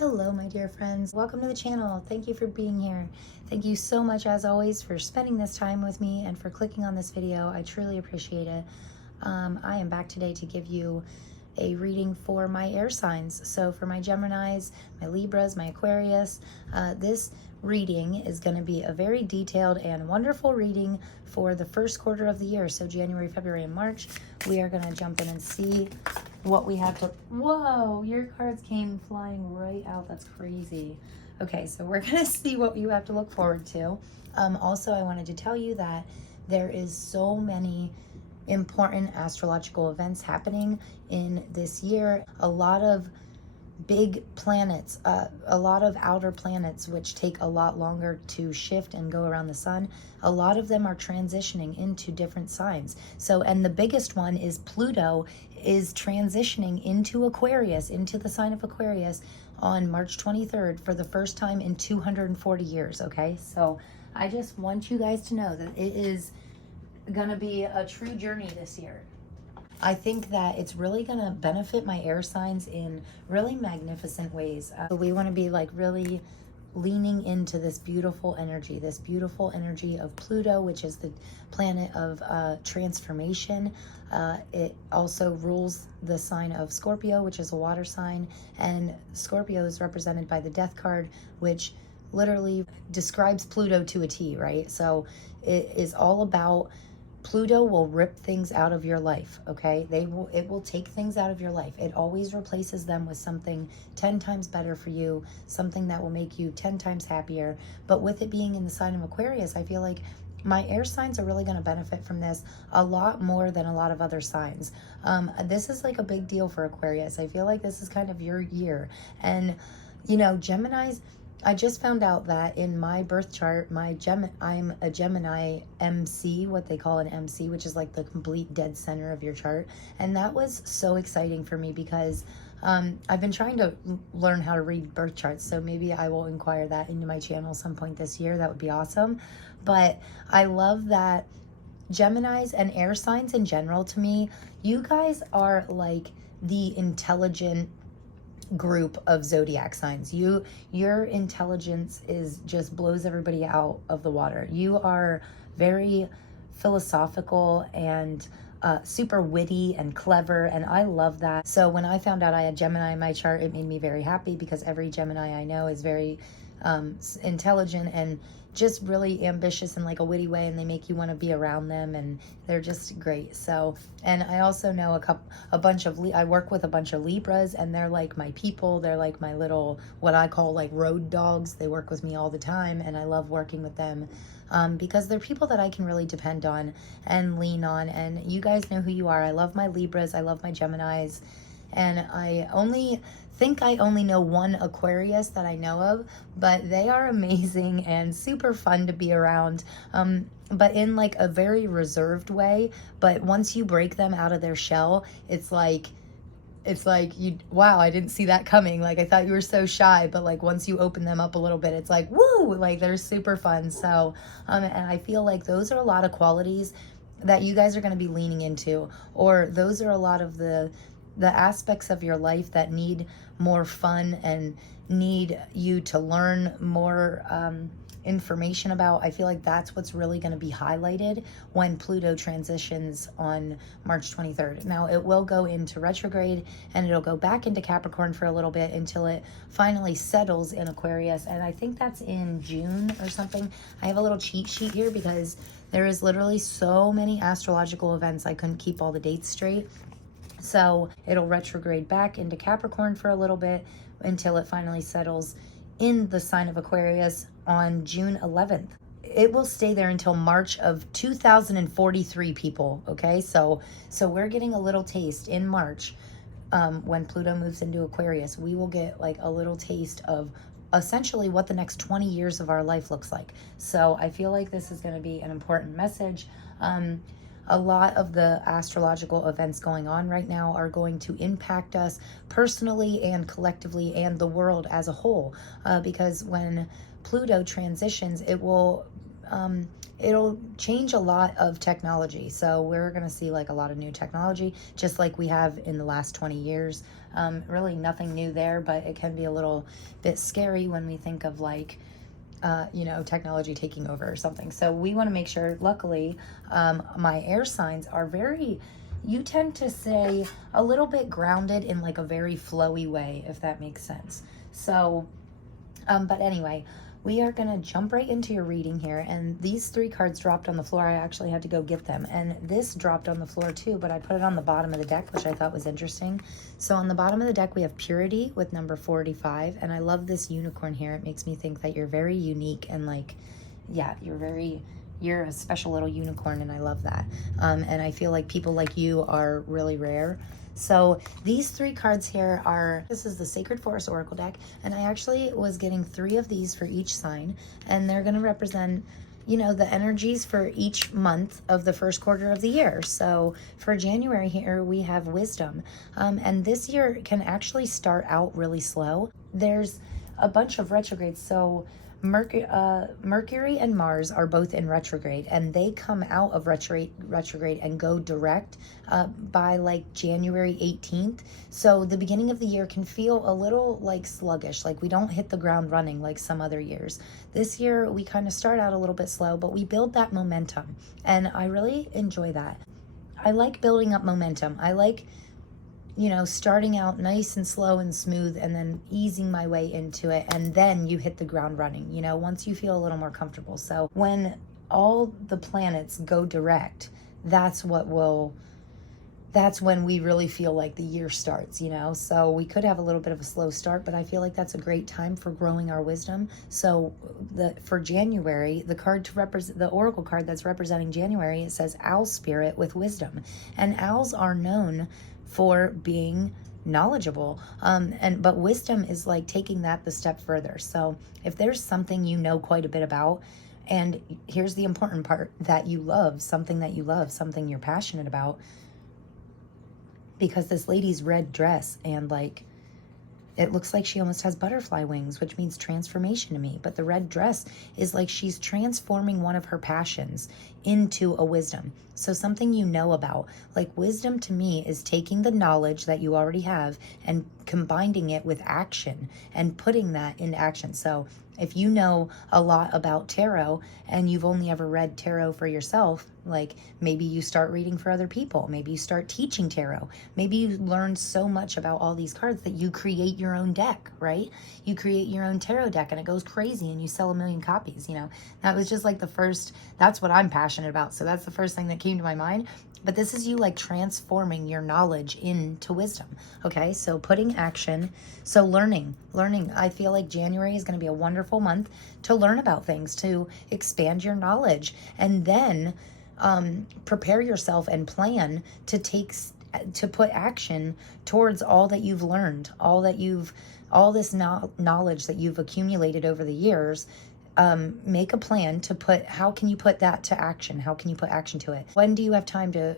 Hello, my dear friends. Welcome to the channel. Thank you for being here. Thank you so much, as always, for spending this time with me and for clicking on this video. I truly appreciate it. I am back today to give you a reading for my air signs. So for my Geminis, my Libras, my Aquarius, this reading is going to be a very detailed and wonderful reading for the first quarter of the year. So January, February, and March. We are going to jump in and see what we have to... Whoa, your cards came flying right out. That's crazy. Okay, so we're going to see what you have to look forward to. Also, I wanted to tell you that there is so many important astrological events happening in this year. A lot of big planets, a lot of outer planets, which take a lot longer to shift and go around the sun. A lot of them are transitioning into different signs. So, and the biggest one is Pluto is transitioning into Aquarius, into the sign of Aquarius on March 23rd for the first time in 240 years, okay? So I just want you guys to know that it is gonna be a true journey this year. I think that it's really going to benefit my air signs in really magnificent ways. We want to be like really leaning into this beautiful energy of Pluto, which is the planet of transformation. It also rules the sign of Scorpio, which is a water sign. And Scorpio is represented by the Death card, which literally describes Pluto to a T, right? So it is all about... Pluto will rip things out of your life, okay? It will take things out of your life. It always replaces them with something 10 times better for you, something that will make you 10 times happier. But with it being in the sign of Aquarius, I feel like my air signs are really going to benefit from this a lot more than a lot of other signs. This is like a big deal for Aquarius. I feel like this is kind of your year. And, you know, Geminis... I just found out that in my birth chart, I'm a Gemini MC, what they call an MC, which is like the complete dead center of your chart. And that was so exciting for me because I've been trying to learn how to read birth charts. So maybe I will inquire that into my channel some point this year. That would be awesome. But I love that Geminis and air signs in general, to me, you guys are like the intelligent group of zodiac signs. Your intelligence is just blows everybody out of the water. You are very philosophical and super witty and clever, and I love that. So when I found out I had Gemini in my chart, it made me very happy because every Gemini I know is very intelligent and just really ambitious in like a witty way, and they make you want to be around them, and they're just great. So, and I also know I work with a bunch of Libras, and they're like my people. They're like my little, what I call like road dogs. They work with me all the time, and I love working with them because they're people that I can really depend on and lean on. And you guys know who you are. I love my Libras. I love my Geminis. And I think I only know one Aquarius that I know of, but they are amazing and super fun to be around, but in like a very reserved way. But once you break them out of their shell, it's like wow, I didn't see that coming. Like, I thought you were so shy, but like once you open them up a little bit, it's like, woo, like they're super fun. So, and I feel like those are a lot of qualities that you guys are going to be leaning into, or those are a lot of the aspects of your life that need more fun and need you to learn more information about. I feel like that's what's really going to be highlighted when Pluto transitions on March 23rd. Now, it will go into retrograde and it'll go back into Capricorn for a little bit until it finally settles in Aquarius. And I think that's in June or something. I have a little cheat sheet here because there is literally so many astrological events. I couldn't keep all the dates straight. So it'll retrograde back into Capricorn for a little bit until it finally settles in the sign of Aquarius on June 11th. It will stay there until March of 2043, people, okay? So we're getting a little taste in March when Pluto moves into Aquarius. We will get like a little taste of essentially what the next 20 years of our life looks like. So I feel like this is going to be an important message. A lot of the astrological events going on right now are going to impact us personally and collectively and the world as a whole, because when Pluto transitions, it will it'll change a lot of technology. So we're going to see like a lot of new technology, just like we have in the last 20 years. Really nothing new there, but it can be a little bit scary when we think of like, you know, technology taking over or something. So we want to make sure, luckily, my air signs are very, you tend to say a little bit grounded in like a very flowy way, if that makes sense. So, but anyway, we are going to jump right into your reading here. And these 3 cards dropped on the floor. I actually had to go get them. And this dropped on the floor too, but I put it on the bottom of the deck, which I thought was interesting. So on the bottom of the deck, we have Purity with number 45. And I love this unicorn here. It makes me think that you're very unique and like, yeah, you're a special little unicorn, and I love that. And I feel like people like you are really rare. So these 3 cards here are, this is the Sacred Forest Oracle deck, and I actually was getting 3 of these for each sign, and they're going to represent, you know, the energies for each month of the first quarter of the year. So for January here, we have Wisdom, and this year can actually start out really slow. There's a bunch of retrogrades, so Mercury and Mars are both in retrograde, and they come out of retrograde and go direct by like January 18th. So the beginning of the year can feel a little like sluggish, like we don't hit the ground running like some other years. This year we kind of start out a little bit slow, but we build that momentum, and I really enjoy that. I like building up momentum. I like, you know, starting out nice and slow and smooth and then easing my way into it, and then you hit the ground running, you know, once you feel a little more comfortable. So when all the planets go direct, that's when we really feel like the year starts, you know. So we could have a little bit of a slow start, but I feel like that's a great time for growing our wisdom. So for January, the card to represent, the oracle card that's representing January, it says Owl Spirit with Wisdom. And owls are known for being knowledgeable, but wisdom is like taking that the step further. So if there's something you know quite a bit about, and here's the important part, that you love, something you're passionate about, because this lady's red dress, and like it looks like she almost has butterfly wings, which means transformation to me. But the red dress is like she's transforming one of her passions into a wisdom. So something you know about. Like wisdom to me is taking the knowledge that you already have and combining it with action and putting that into action. So if you know a lot about tarot and you've only ever read tarot for yourself, like maybe you start reading for other people. Maybe you start teaching tarot. Maybe you learn so much about all these cards that you create your own deck, right? You create your own tarot deck and it goes crazy and you sell 1 million copies, you know. That was just like the first, that's what I'm passionate about. So that's the first thing that came to my mind. But this is you like transforming your knowledge into wisdom. Okay, so putting action. So learning. I feel like January is going to be a wonderful month to learn about things, to expand your knowledge, and then prepare yourself and plan to put action towards all that you've learned, all this knowledge that you've accumulated over the years. Make a plan to put, how can you put that to action? How can you put action to it? When do you have time to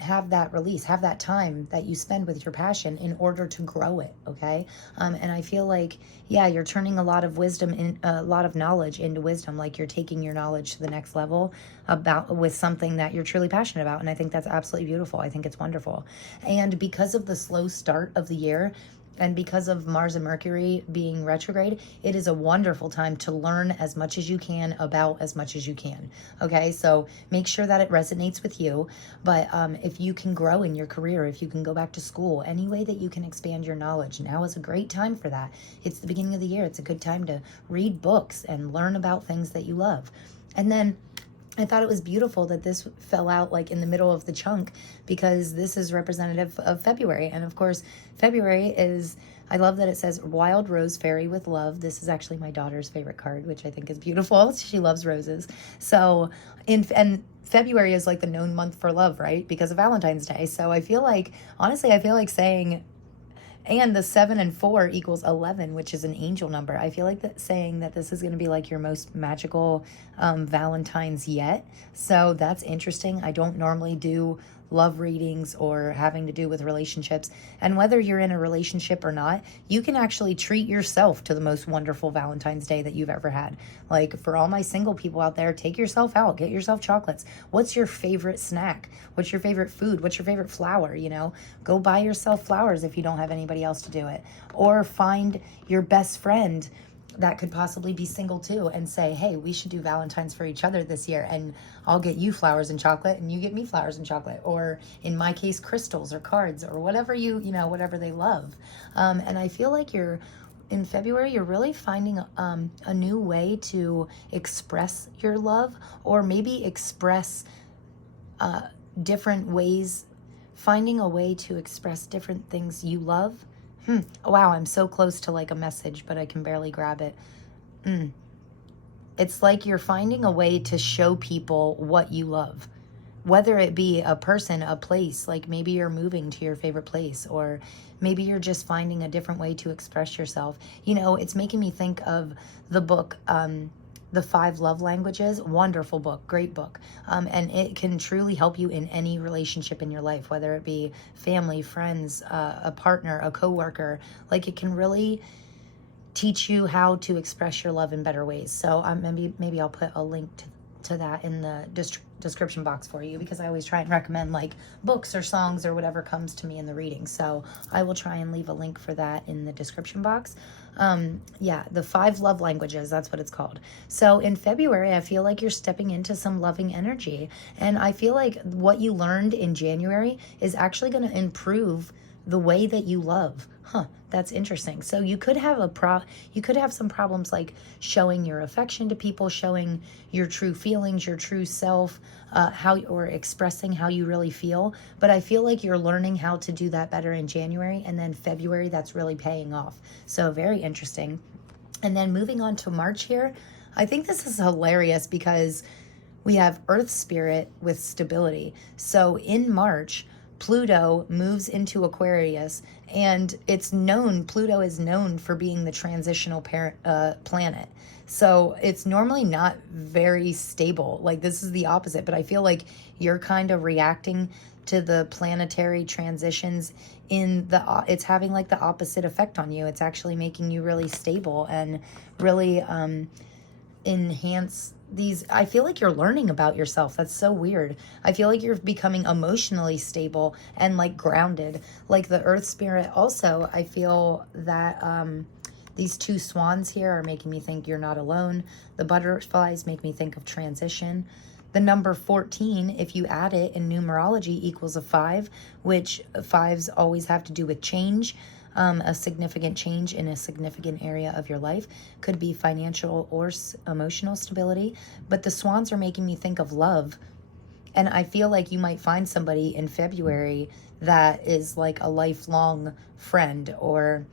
have that release, have that time that you spend with your passion in order to grow it? Okay. And I feel like, yeah, you're turning a lot of wisdom in, a lot of knowledge into wisdom. Like you're taking your knowledge to the next level with something that you're truly passionate about. And I think that's absolutely beautiful. I think it's wonderful. And because of the slow start of the year, and because of Mars and Mercury being retrograde, it is a wonderful time to learn as much as you can about as much as you can. Okay, so make sure that it resonates with you. But if you can grow in your career, if you can go back to school, any way that you can expand your knowledge, now is a great time for that. It's the beginning of the year. It's a good time to read books and learn about things that you love. And then I thought it was beautiful that this fell out like in the middle of the chunk, because this is representative of February. And of course, February is, I love that it says Wild Rose Fairy with Love. This is actually my daughter's favorite card, which I think is beautiful. She loves roses. So, and February is like the known month for love, right? Because of Valentine's Day. So I feel like, honestly, I feel like saying, and the 7 and 4 equals 11, which is an angel number. I feel like that saying that this is going to be like your most magical Valentine's yet. So that's interesting. I don't normally do love readings or having to do with relationships. And whether you're in a relationship or not, you can actually treat yourself to the most wonderful Valentine's Day that you've ever had. Like, for all my single people out there, take yourself out, get yourself chocolates. What's your favorite snack? What's your favorite food? What's your favorite flower? You know, go buy yourself flowers if you don't have anybody else to do it. Or find your best friend that could possibly be single too and say, hey, we should do Valentine's for each other this year, and I'll get you flowers and chocolate and you get me flowers and chocolate, or in my case, crystals or cards or whatever whatever they love. And I feel like in February, you're really finding a new way to express your love, or maybe express different ways, finding a way to express different things you love. Wow, I'm so close to like a message, but I can barely grab it. It's like you're finding a way to show people what you love, whether it be a person, a place, like maybe you're moving to your favorite place, or maybe you're just finding a different way to express yourself. You know, it's making me think of the book, The 5 Love Languages. Wonderful book, great book. And it can truly help you in any relationship in your life, whether it be family, friends, a partner, a coworker. Like, it can really teach you how to express your love in better ways. So maybe I'll put a link to that in the description box for you, because I always try and recommend like books or songs or whatever comes to me in the reading. So I will try and leave a link for that in the description box. Yeah, the 5 love languages, that's what it's called. So in February, I feel like you're stepping into some loving energy. And I feel like what you learned in January is actually going to improve the way that you love. That's interesting. So you could have some problems like showing your affection to people, showing your true feelings, your true self, or expressing how you really feel. But I feel like you're learning how to do that better in January, and then February, that's really paying off. So very interesting. And then moving on to March here, I think this is hilarious because we have Earth Spirit with stability. So in March, Pluto moves into Aquarius, and Pluto is known for being the transitional planet. So it's normally not very stable. Like, this is the opposite, but I feel like you're kind of reacting to the planetary transitions it's having like the opposite effect on you. It's actually making you really stable and really enhance these. I feel like you're learning about yourself. That's so weird. I feel like you're becoming emotionally stable and like grounded. Like the Earth Spirit also, I feel that these 2 swans here are making me think you're not alone. The butterflies make me think of transition. The number 14, if you add it in numerology, equals a 5, which 5s always have to do with change. A significant change in a significant area of your life. Could be financial or emotional stability. But the swans are making me think of love. And I feel like you might find somebody in February that is like a lifelong friend, or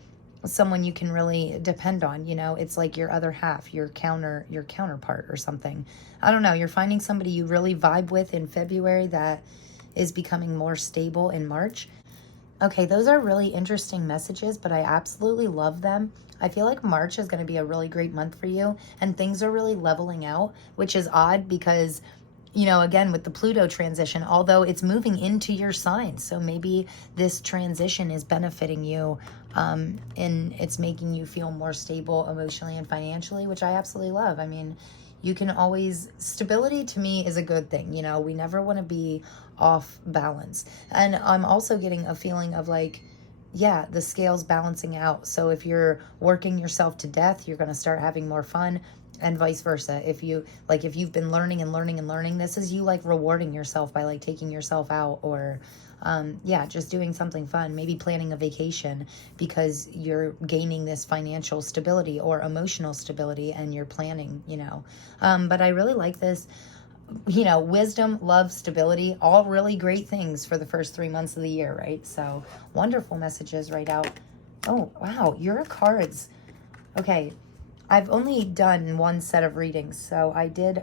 someone you can really depend on. You know, it's like your other half, your counterpart or something. I don't know. You're finding somebody you really vibe with in February that is becoming more stable in March. Okay, those are really interesting messages, but I absolutely love them. I feel like March is going to be a really great month for you, and things are really leveling out, which is odd because, you know, again, with the Pluto transition, although it's moving into your sign, so maybe this transition is benefiting you, and it's making you feel more stable emotionally and financially, which I absolutely love. I mean, stability to me is a good thing. You know, we never want to be off balance. And I'm also getting a feeling of like, yeah, the scale's balancing out. So if you're working yourself to death, you're going to start having more fun, and vice versa. If you've been learning and learning and learning, this is you like rewarding yourself by like taking yourself out, or just doing something fun, maybe planning a vacation because you're gaining this financial stability or emotional stability and you're planning, but I really like this, wisdom, love, stability, all really great things for the first 3 months of the year, right? So wonderful messages right out. Oh, wow. Your cards. Okay. I've only done one set of readings. So I did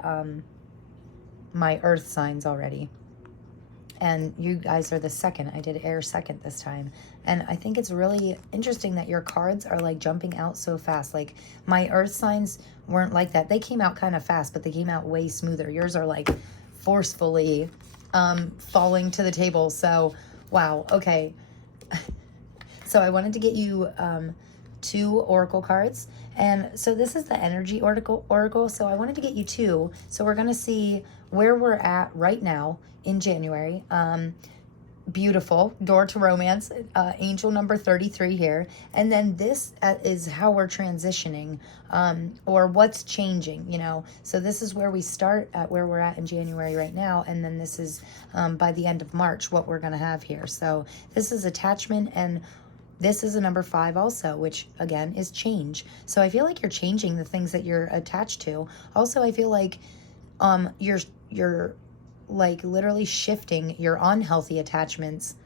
my earth signs already. And you guys are the second. I did air second this time. And I think it's really interesting that your cards are like jumping out so fast. Like my earth signs weren't like that. They came out kind of fast, but they came out way smoother. Yours are like forcefully falling to the table. So, wow. Okay. So I wanted to get you 2 oracle cards. And so this is the energy oracle. So I wanted to get you 2. So we're going to see where we're at right now in January. Beautiful. Door to romance. Angel number 33 here. And then this is how we're transitioning, or what's changing, you know. So this is where we start at where we're at in January right now. And then this is by the end of March what we're going to have here. So this is attachment, and this is a number 5 also, which again is change. So I feel like you're changing the things that you're attached to. Also, I feel like you're like literally shifting your unhealthy attachments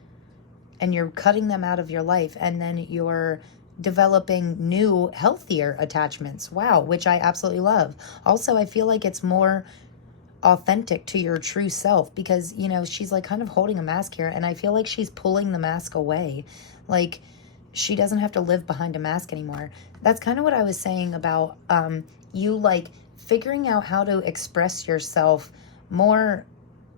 and you're cutting them out of your life, and then you're developing new healthier attachments. Wow, which I absolutely love. Also, I feel like it's more authentic to your true self, because, you know, she's like kind of holding a mask here, and I feel like she's pulling the mask away. Like, she doesn't have to live behind a mask anymore. That's kind of what I was saying about you like figuring out how to express yourself more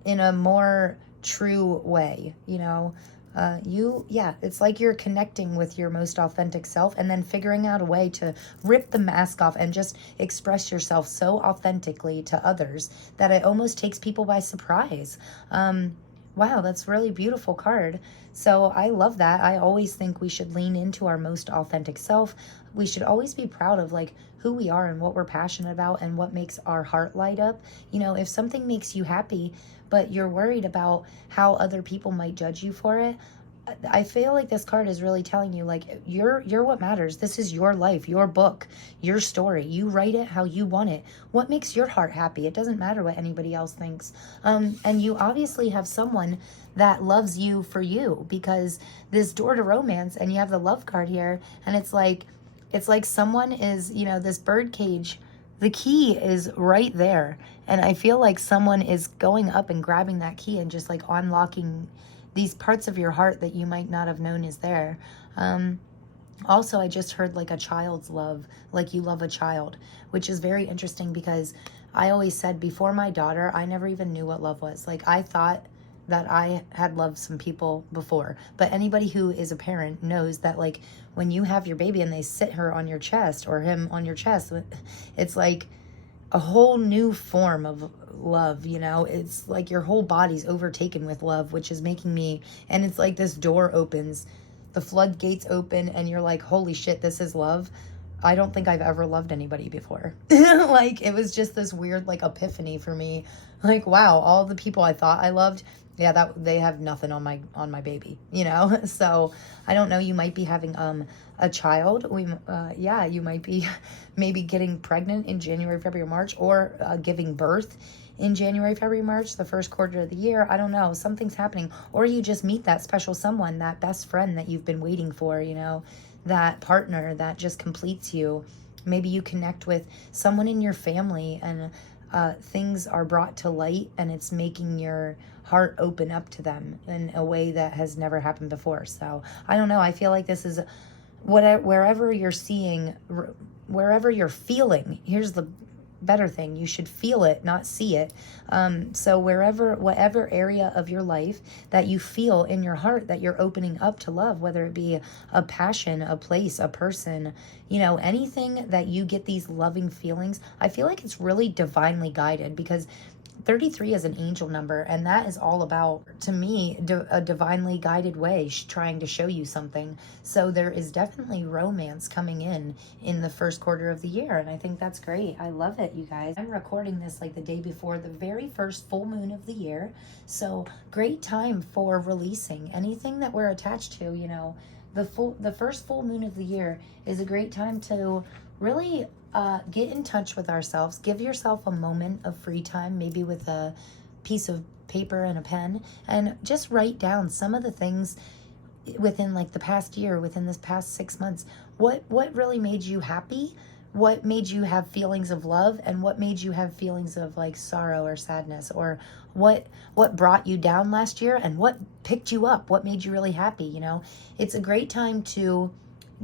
in a more true way, you know. It's like you're connecting with your most authentic self, and then figuring out a way to rip the mask off and just express yourself so authentically to others that it almost takes people by surprise. Wow, that's really beautiful card. So I love that. I always think we should lean into our most authentic self. We should always be proud of like who we are and what we're passionate about and what makes our heart light up. You know, if something makes you happy, but you're worried about how other people might judge you for it, I feel like this card is really telling you, like, you're what matters. This is your life, your book, your story. You write it how you want it. What makes your heart happy? It doesn't matter what anybody else thinks. And you obviously have someone that loves you for you, because this door to romance, and you have the love card here, and it's like someone is, you know, this bird cage, the key is right there. And I feel like someone is going up and grabbing that key and just like unlocking these parts of your heart that you might not have known is there. Also, I just heard like a child's love, like you love a child, which is very interesting, because I always said before my daughter, I never even knew what love was. Like, I thought that I had loved some people before, but anybody who is a parent knows that, like, when you have your baby and they sit her on your chest or him on your chest, it's like a whole new form of love, you know. It's like your whole body's overtaken with love, which is making me, and it's like this door opens, the floodgates open, and you're like, holy shit, this is love. I don't think I've ever loved anybody before. Like, it was just this weird like epiphany for me. Like, wow, all the people I thought I loved, yeah, that they have nothing on my baby, you know. So I don't know, you might be having a child. You might be maybe getting pregnant in January, February, March, or giving birth in January, February, March, the first quarter of the year. I don't know, something's happening. Or you just meet that special someone, that best friend that you've been waiting for, you know, that partner that just completes you. Maybe you connect with someone in your family, and things are brought to light, and it's making your heart open up to them in a way that has never happened before. So I don't know, I feel like this is wherever you're seeing, wherever you're feeling. Here's the better thing, you should feel it, not see it. So whatever area of your life that you feel in your heart that you're opening up to love, whether it be a passion, a place, a person, you know, anything that you get these loving feelings, I feel like it's really divinely guided, because 33 is an angel number, and that is all about, to me, a divinely guided way trying to show you something. So there is definitely romance coming in the first quarter of the year, and I think that's great. I love it, you guys. I'm recording this like the day before the very first full moon of the year, so great time for releasing anything that we're attached to. You know, the first full moon of the year is a great time to really get in touch with ourselves. Give yourself a moment of free time, maybe with a piece of paper and a pen, and just write down some of the things within like the past year, within this past 6 months. What really made you happy? What made you have feelings of love, and what made you have feelings of like sorrow or sadness, or what brought you down last year, and what picked you up? What made you really happy? You know, it's a great time to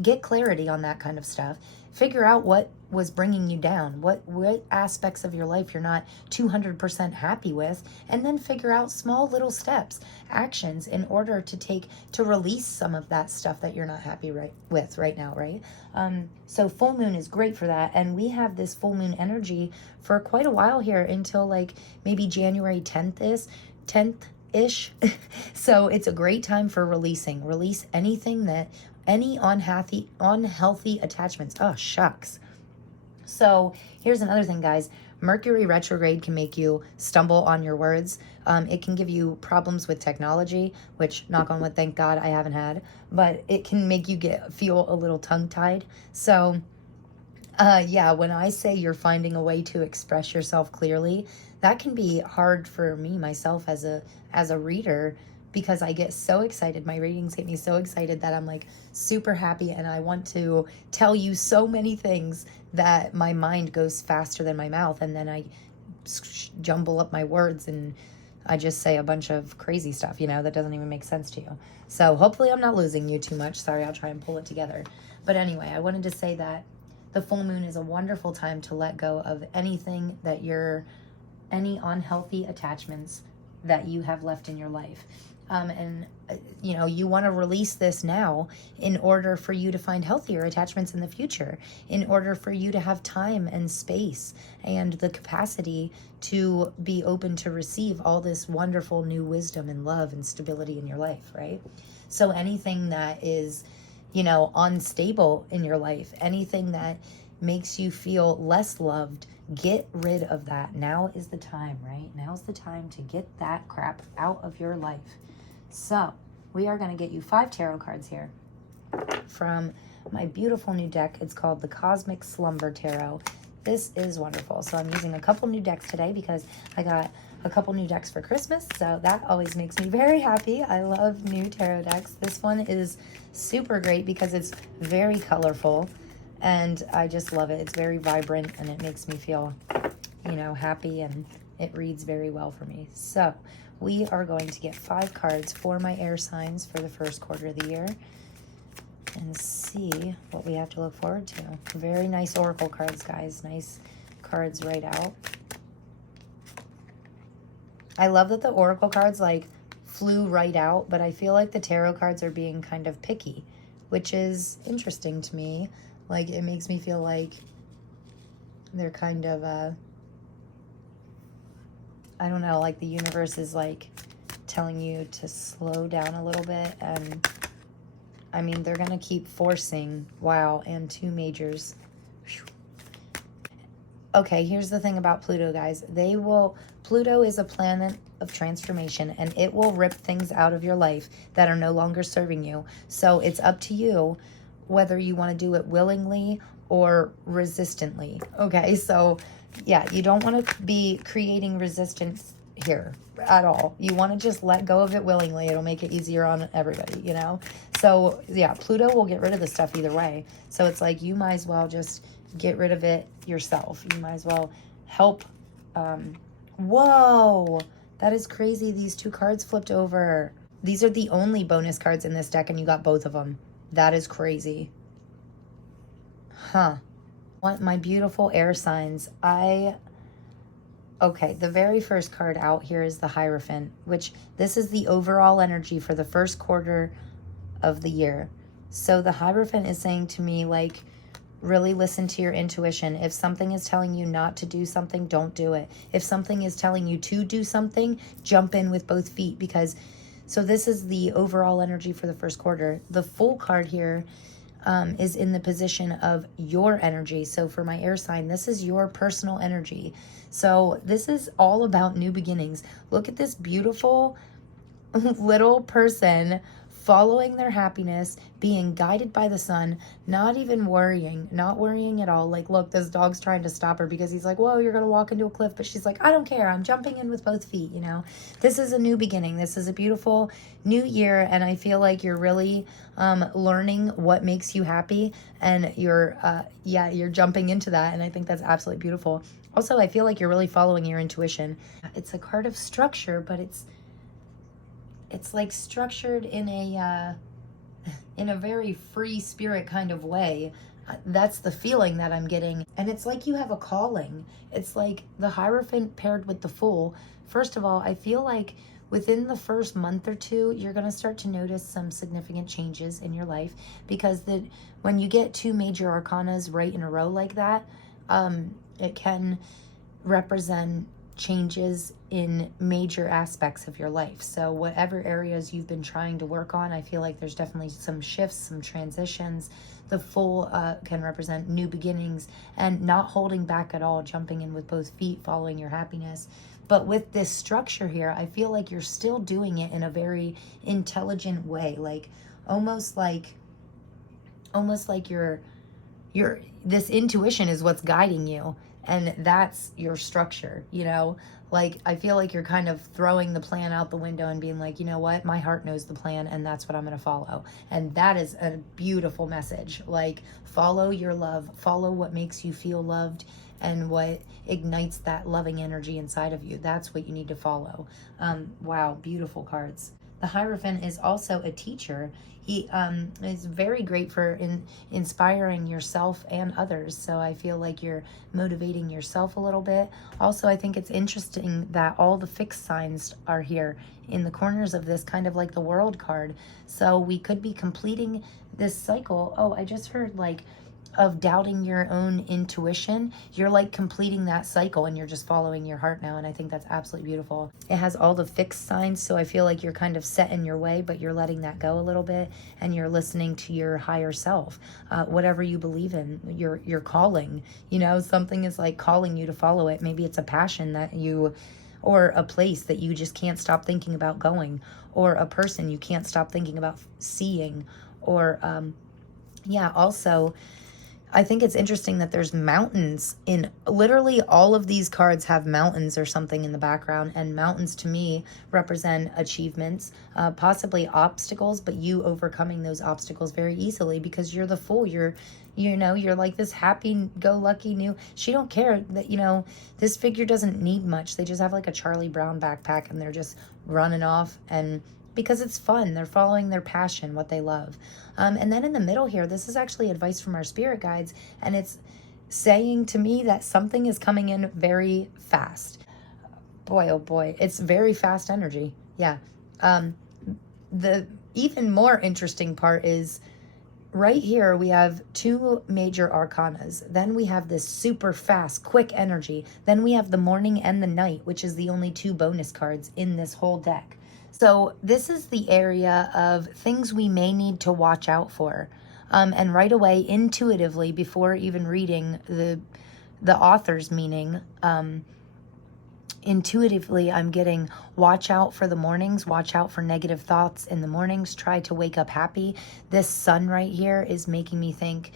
get clarity on that kind of stuff. Figure out what was bringing you down, what aspects of your life you're not 200% happy with, and then figure out small little steps, actions in order to release some of that stuff that you're not happy with right now, right? So full moon is great for that, and we have this full moon energy for quite a while here until like maybe January 10th-ish. So it's a great time for release anything any unhealthy attachments. Oh, shucks. So here's another thing, guys. Mercury retrograde can make you stumble on your words. It can give you problems with technology, which, knock on wood, thank God I haven't had. But it can make you feel a little tongue-tied. So, yeah, when I say you're finding a way to express yourself clearly, that can be hard for me, myself, as a reader, because I get so excited. My readings get me so excited that I'm like super happy, and I want to tell you so many things that my mind goes faster than my mouth, and then I jumble up my words and I just say a bunch of crazy stuff, that doesn't even make sense to you. So hopefully I'm not losing you too much. Sorry, I'll try and pull it together. But anyway, I wanted to say that the full moon is a wonderful time to let go of anything any unhealthy attachments that you have left in your life. You want to release this now in order for you to find healthier attachments in the future, in order for you to have time and space and the capacity to be open to receive all this wonderful new wisdom and love and stability in your life, right? So anything that is, unstable in your life, anything that makes you feel less loved, get rid of that. Now is the time, right? Now's the time to get that crap out of your life. So we are going to get you 5 tarot cards here from my beautiful new deck. It's called the Cosmic Slumber Tarot. This is wonderful. So I'm using a couple new decks today because I got a couple new decks for Christmas. So that always makes me very happy. I love new tarot decks. This one is super great because it's very colorful and I just love it. It's very vibrant and it makes me feel, happy, and it reads very well for me. So we are going to get 5 cards for my air signs for the first quarter of the year and see what we have to look forward to. Very nice oracle cards, guys. Nice cards right out. I love that the oracle cards flew right out, but I feel like the tarot cards are being kind of picky, which is interesting to me. It makes me feel like they're kind of, I don't know, the universe is telling you to slow down a little bit. And I mean, they're going to keep forcing, wow, and 2 majors. Okay, here's the thing about Pluto, guys. Pluto is a planet of transformation, and it will rip things out of your life that are no longer serving you. So it's up to you whether you want to do it willingly or resistantly. Okay, so yeah, you don't want to be creating resistance here at all. You want to just let go of it willingly. It'll make it easier on everybody, So yeah, Pluto will get rid of the stuff either way. So it's you might as well just get rid of it yourself. You might as well help. Whoa, that is crazy. These 2 cards flipped over. These are the only bonus cards in this deck, and you got both of them. That is crazy. Huh. Want my beautiful air signs. Okay, the very first card out here is the Hierophant, which this is the overall energy for the first quarter of the year. So the Hierophant is saying to me, really listen to your intuition. If something is telling you not to do something, don't do it. If something is telling you to do something, jump in with both feet, because so this is the overall energy for the first quarter. The full card here is in the position of your energy. So for my air sign, this is your personal energy. So this is all about new beginnings. Look at this beautiful little person following their happiness, being guided by the sun, not even worrying, not worrying at all. Look, this dog's trying to stop her because he's like, whoa, you're going to walk into a cliff. But she's like, I don't care. I'm jumping in with both feet, This is a new beginning. This is a beautiful new year. And I feel like you're really learning what makes you happy. And you're jumping into that. And I think that's absolutely beautiful. Also, I feel like you're really following your intuition. It's a card of structure, but it's structured in a very free spirit kind of way. That's the feeling that I'm getting. And it's like you have a calling. It's like the Hierophant paired with the Fool. First of all, I feel like within the first month or two, you're going to start to notice some significant changes in your life, because when you get two major arcanas right in a row like that, it can represent changes in major aspects of your life. So whatever areas you've been trying to work on, I feel like there's definitely some shifts, some transitions. The Fool can represent new beginnings and not holding back at all, jumping in with both feet, following your happiness. But with this structure here, I feel like you're still doing it in a very intelligent way, like almost like you're this intuition is what's guiding you, and that's your structure, you know? Like, I feel like you're kind of throwing the plan out the window and being like, you know what, my heart knows the plan, and that's what I'm going to follow. And that is a beautiful message. Like, follow your love, follow what makes you feel loved and what ignites that loving energy inside of you. That's what you need to follow. Wow, beautiful cards. The Hierophant is also a teacher. He is very great for inspiring yourself and others. So I feel like you're motivating yourself a little bit. Also, I think it's interesting that all the fixed signs are here in the corners of this, kind of like the World card. So we could be completing this cycle. Oh, I just heard like of doubting your own intuition. You're like completing that cycle and you're just following your heart now, and I think that's absolutely beautiful. It has all the fixed signs, so I feel like you're kind of set in your way, but you're letting that go a little bit and you're listening to your higher self. Whatever you believe in, your calling, you know, something is like calling you to follow it. Maybe it's a passion that you, or a place that you just can't stop thinking about going, or a person you can't stop thinking about seeing, or yeah, also I think it's interesting that there's mountains in literally all of these cards have mountains or something in the background, and mountains to me represent achievements, possibly obstacles, but you overcoming those obstacles very easily because you're the Fool. You're like this happy-go-lucky new. She don't care that, you know, this figure doesn't need much. They just have like a Charlie Brown backpack and they're just running off, and because it's fun. They're following their passion, what they love. And then in the middle here, this is actually advice from our spirit guides, and it's saying to me that something is coming in very fast. Boy, oh boy, it's very fast energy. Yeah. The even more interesting part is right here we have two major arcanas. Then we have this super fast, quick energy. Then we have the Morning and the Night, which is the only two bonus cards in this whole deck. So this is the area of things we may need to watch out for. And right away, intuitively, before even reading the author's meaning, intuitively I'm getting watch out for the mornings, watch out for negative thoughts in the mornings, try to wake up happy. This sun right here is making me think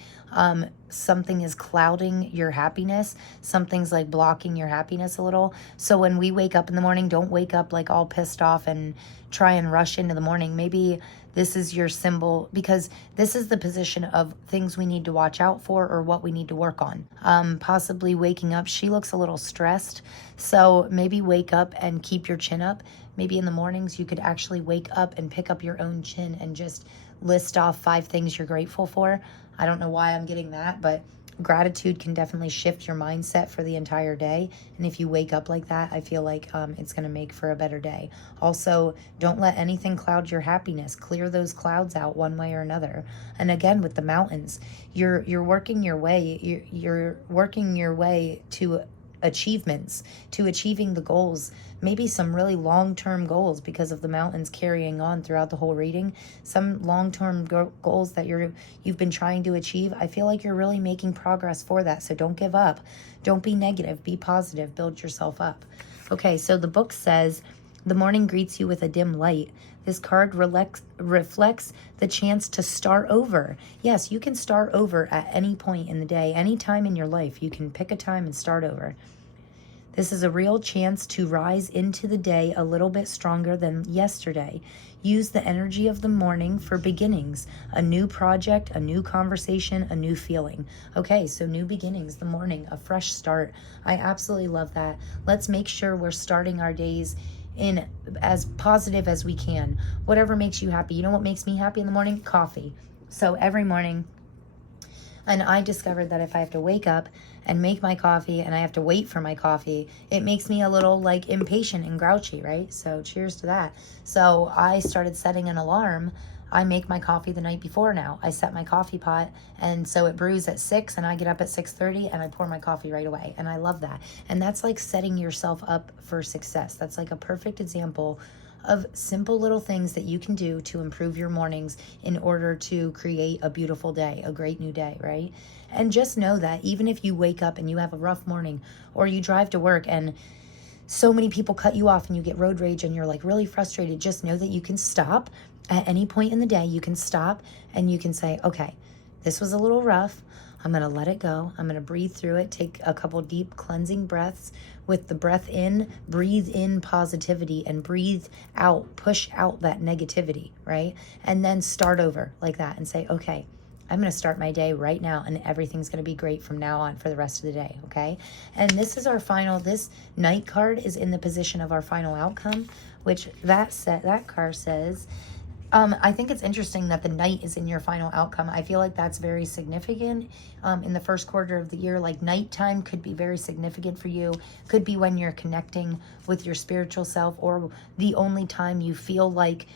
something is clouding your happiness. Something's like blocking your happiness a little. So when we wake up in the morning, don't wake up like all pissed off and try and rush into the morning. Maybe this is your symbol, because this is the position of things we need to watch out for or what we need to work on. Possibly waking up. She looks a little stressed. So maybe wake up and keep your chin up. Maybe in the mornings you could actually wake up and pick up your own chin and just list off 5 things you're grateful for. I don't know why I'm getting that, but gratitude can definitely shift your mindset for the entire day. And if you wake up like that, I feel like it's going to make for a better day. Also, don't let anything cloud your happiness. Clear those clouds out one way or another. And again, with the mountains, you're working your way. You're working your way to achievements, to achieving the goals, maybe some really long-term goals because of the mountains carrying on throughout the whole reading. Some long-term goals that you've been trying to achieve. I feel like you're really making progress for that. So don't give up. Don't be negative. Be positive. Build yourself up. Okay, so the book says, the morning greets you with a dim light. This card reflects the chance to start over. Yes, you can start over at any point in the day, any time in your life. You can pick a time and start over. This is a real chance to rise into the day a little bit stronger than yesterday. Use the energy of the morning for beginnings, a new project, a new conversation, a new feeling. Okay, so new beginnings, the morning, a fresh start. I absolutely love that. Let's make sure we're starting our days in as positive as we can. Whatever makes you happy. You know what makes me happy in the morning? Coffee. So every morning And I discovered that if I have to wake up and make my coffee and I have to wait for my coffee, it makes me a little like impatient and grouchy, right? So cheers to that. So I started setting an alarm. I make my coffee the night before now. I set my coffee pot, and so it brews at 6, and I get up at 6:30 and I pour my coffee right away. And I love that. And that's like setting yourself up for success. That's like a perfect example of simple little things that you can do to improve your mornings in order to create a beautiful day, a great new day, right? And just know that even if you wake up and you have a rough morning, or you drive to work and so many people cut you off and you get road rage and you're like really frustrated, just know that you can stop at any point in the day. You can stop and you can say, okay, this was a little rough. I'm going to let it go. I'm going to breathe through it. Take a couple deep cleansing breaths. With the breath in, breathe in positivity, and breathe out, push out that negativity, right? And then start over like that and say, okay, I'm going to start my day right now, and everything's going to be great from now on for the rest of the day, okay? And this is our final, this Knight card is in the position of our final outcome, which that card says, I think it's interesting that the Knight is in your final outcome. I feel like that's very significant in the first quarter of the year. Like nighttime could be very significant for you. Could be when you're connecting with your spiritual self, or the only time you feel like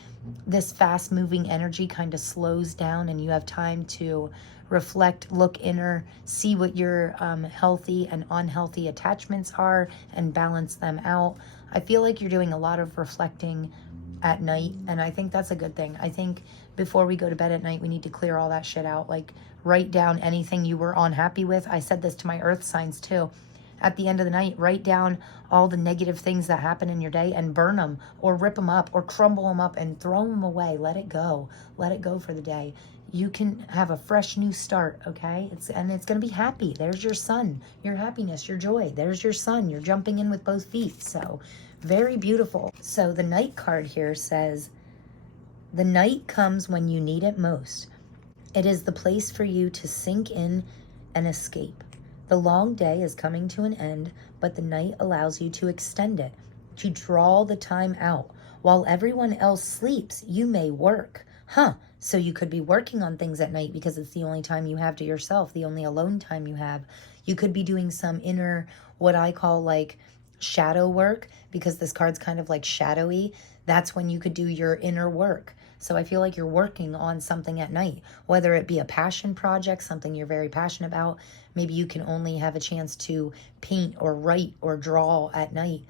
this fast moving energy kind of slows down and you have time to reflect, look inner, see what your healthy and unhealthy attachments are and balance them out. I feel like you're doing a lot of reflecting at night, and I think that's a good thing. I think before we go to bed at night, we need to clear all that shit out. Like, write down anything you were unhappy with. I said this to my earth signs too. At the end of the night, write down all the negative things that happen in your day and burn them, or rip them up, or crumble them up and throw them away. Let it go. Let it go for the day. You can have a fresh new start, okay? It's going to be happy. There's your sun, your happiness, your joy. There's your sun. You're jumping in with both feet. So very beautiful. So the Knight card here says, the night comes when you need it most. It is the place for you to sink in and escape. The long day is coming to an end, but the night allows you to extend it, to draw the time out. While everyone else sleeps, you may work. So you could be working on things at night because it's the only time you have to yourself, the only alone time you have. You could be doing some inner, what I call like shadow work, because this card's kind of like shadowy. That's when you could do your inner work. So I feel like you're working on something at night, whether it be a passion project, something you're very passionate about. Maybe you can only have a chance to paint or write or draw at night.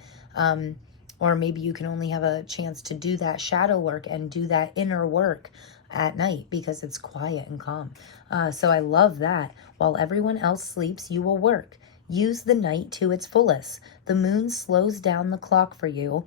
Or maybe you can only have a chance to do that shadow work and do that inner work at night because it's quiet and calm. So I love that. While everyone else sleeps, you will work. Use the night to its fullest. The moon slows down the clock for you,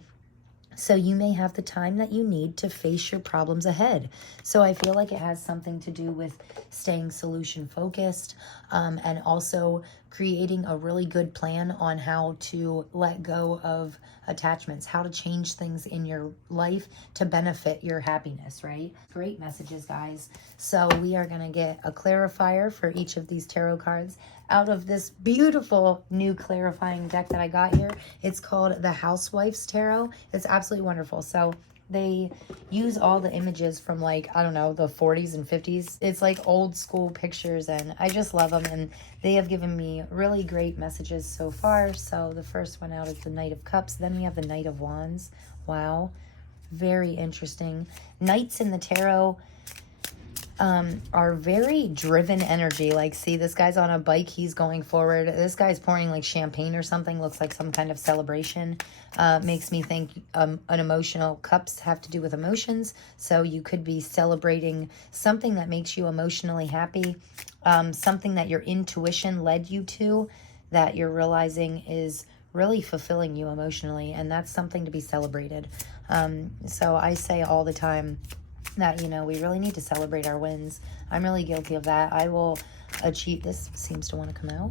so you may have the time that you need to face your problems ahead. So I feel like it has something to do with staying solution focused, and also creating a really good plan on how to let go of attachments, how to change things in your life to benefit your happiness, right? Great messages, guys. So we are going to get a clarifier for each of these tarot cards out of this beautiful new clarifying deck that I got here. It's called the Housewife's Tarot. It's absolutely wonderful. So they use all the images from, like, I don't know, the 40s and 50s. It's like old school pictures, and I just love them, and they have given me really great messages so far. So the first one out is the Knight of Cups. Then we have the Knight of Wands. Wow. Very interesting. Knights in the tarot are very driven energy. Like, see, this guy's on a bike, he's going forward. This guy's pouring like champagne or something, looks like some kind of celebration. Makes me think an emotional, cups have to do with emotions, so you could be celebrating something that makes you emotionally happy, something that your intuition led you to, that you're realizing is really fulfilling you emotionally, and that's something to be celebrated. So I say all the time that, you know, we really need to celebrate our wins. I'm really guilty of that. I will achieve, this seems to want to come out.